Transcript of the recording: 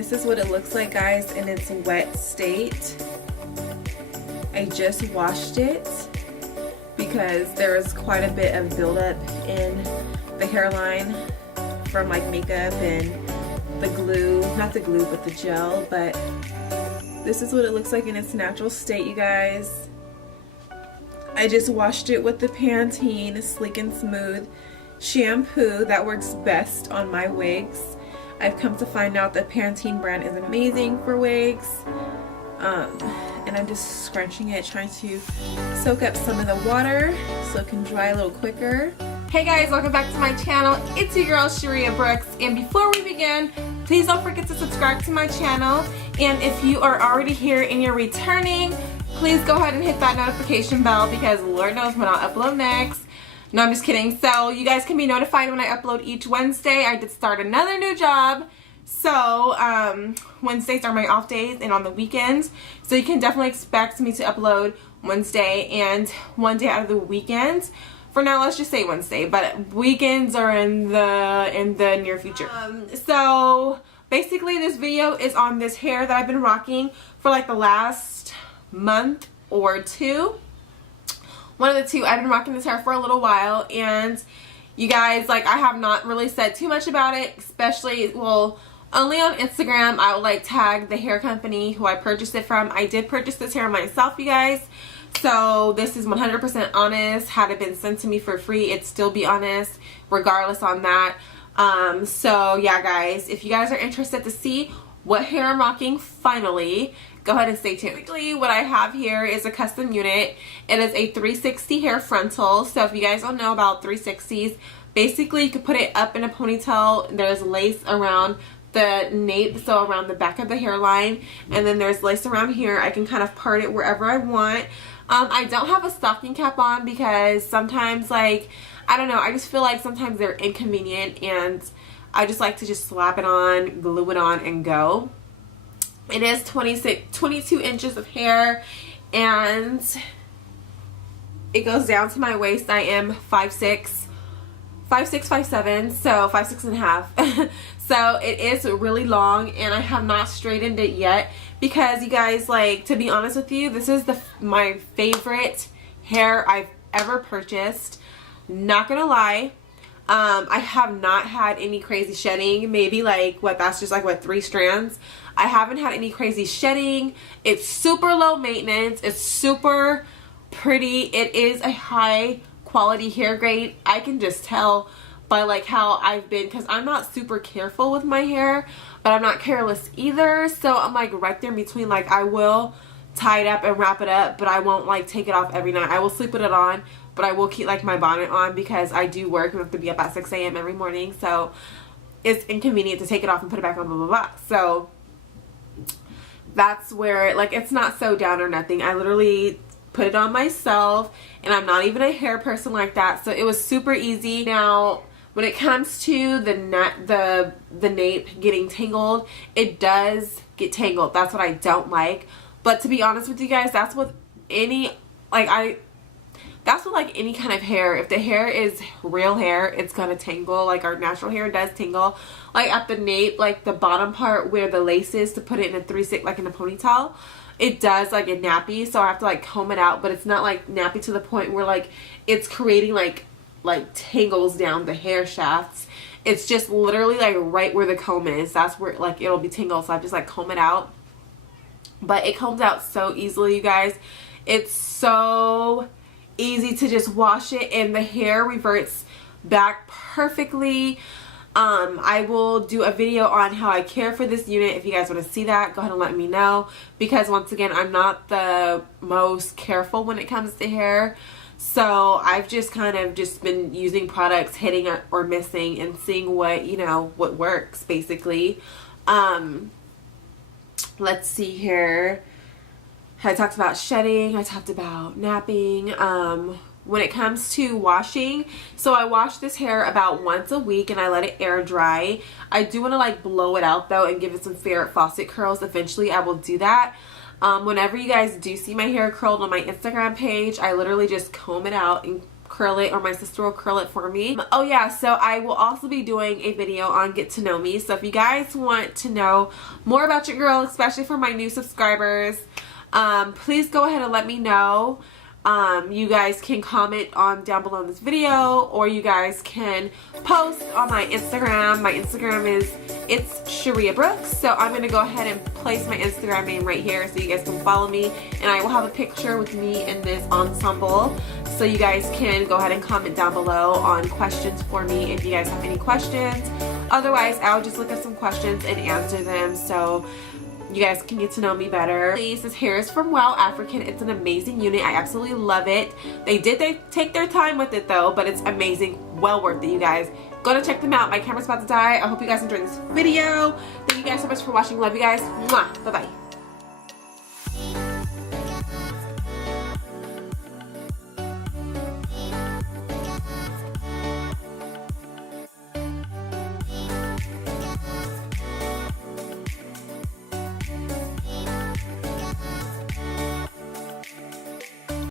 this is what it looks like, guys, in its wet state. I just washed it because there was quite a bit of buildup in the hairline from like makeup and the glue, not the glue but the gel. But this is what it looks like in its natural state, you guys. I just washed it with the Pantene Sleek and Smooth shampoo that works best on my wigs. I've come to find out that Pantene brand is amazing for wigs. And I'm just scrunching it, trying to soak up some of the water so it can dry a little quicker. Hey guys, welcome back to my channel. It's your girl Sharia Brooks, and before we begin, please don't forget to subscribe to my channel. And if you are already here and you're returning, please go ahead and hit that notification bell because Lord knows when I'll upload next. No, I'm just kidding. So you guys can be notified when I upload each Wednesday. I did start another new job. So Wednesdays are my off days and on the weekends. So you can definitely expect me to upload Wednesday and one day out of the weekends. For now, let's just say Wednesday, but weekends are in the near future. So basically this video is on this hair that I've been rocking for like the last month or two. One of the two. I've been rocking this hair for a little while, and you guys, like, I have not really said too much about it, especially, well, only on Instagram. I would like tag the hair company who I purchased it from. I did purchase this hair myself, you guys, so this is 100% honest. Had it been sent to me for free, it'd still be honest regardless on that. So yeah guys, if you guys are interested to see what hair I'm rocking finally, go ahead and stay tuned. Basically what I have here is a custom unit. It is a 360 hair frontal. So if you guys don't know about 360s, basically you could put it up in a ponytail. There's lace around the nape, so around the back of the hairline, and then there's lace around here. I can kind of part it wherever I want. I don't have a stocking cap on because sometimes, like, I don't know, I just feel like sometimes they're inconvenient, and I just like to just slap it on, glue it on, and go. It is 22 inches of hair, and it goes down to my waist. I am 5'6", 5'7", so 5'6" and a half. So it is really long, and I have not straightened it yet because, you guys, like, to be honest with you, this is my favorite hair I've ever purchased. Not gonna lie. I have not had any crazy shedding. Maybe like that's just like 3 strands. I haven't had any crazy shedding. It's super low maintenance. It's super pretty. It is a high quality hair grade. I can just tell by like how I've been, because I'm not super careful with my hair, but I'm not careless either. So I'm like right there in between. Like, I will tie it up and wrap it up, but I won't like take it off every night. I will sleep with it on, but I will keep like my bonnet on because I do work and have to be up at 6 a.m. every morning, so it's inconvenient to take it off and put it back on, blah blah blah. So that's where, like, it's not so down or nothing. I literally put it on myself, and I'm not even a hair person like that, so it was super easy. Now when it comes to the nape getting tangled, it does get tangled. That's what I don't like. But to be honest with you guys, that's with any, that's with like any kind of hair. If the hair is real hair, it's gonna tangle. Like, our natural hair does tingle. Like at the nape, like the bottom part where the lace is to put it in a 3/6, like in a ponytail, it does like a nappy, so I have to like comb it out. But it's not like nappy to the point where like it's creating like tangles down the hair shafts. It's just literally like right where the comb is. That's where like it'll be tangled. So I just like comb it out. But it comes out so easily, you guys. It's so easy to just wash it, and the hair reverts back perfectly. I will do a video on how I care for this unit. If you guys want to see that, go ahead and let me know, because once again, I'm not the most careful when it comes to hair. So I've just kind of just been using products, hitting or missing, and seeing what, you know, what works basically. Let's see here. I talked about shedding. I talked about napping. When it comes to washing, so I wash this hair about once a week and I let it air dry. I do want to like blow it out though and give it some Ferret Fawcett curls. Eventually I will do that. Whenever you guys do see my hair curled on my Instagram page, I literally just comb it out and curl it, or my sister will curl it for me. Oh yeah, so I will also be doing a video on get to know me. So if you guys want to know more about your girl, especially for my new subscribers, please go ahead and let me know. You guys can comment on down below in this video, or you guys can post on my Instagram. My Instagram is it's Sharia Brooks. So I'm going to go ahead and place my Instagram name right here so you guys can follow me, and I will have a picture with me in this ensemble, so you guys can go ahead and comment down below on questions for me if you guys have any questions. Otherwise, I'll just look at some questions and answer them so you guys can get to know me better. This hair is from Wow African. It's an amazing unit. I absolutely love it. They take their time with it though, but it's amazing. Well worth it, you guys. Go to check them out. My camera's about to die. I hope you guys enjoyed this video. Thank you guys so much for watching. Love you guys. Mwah. Bye-bye.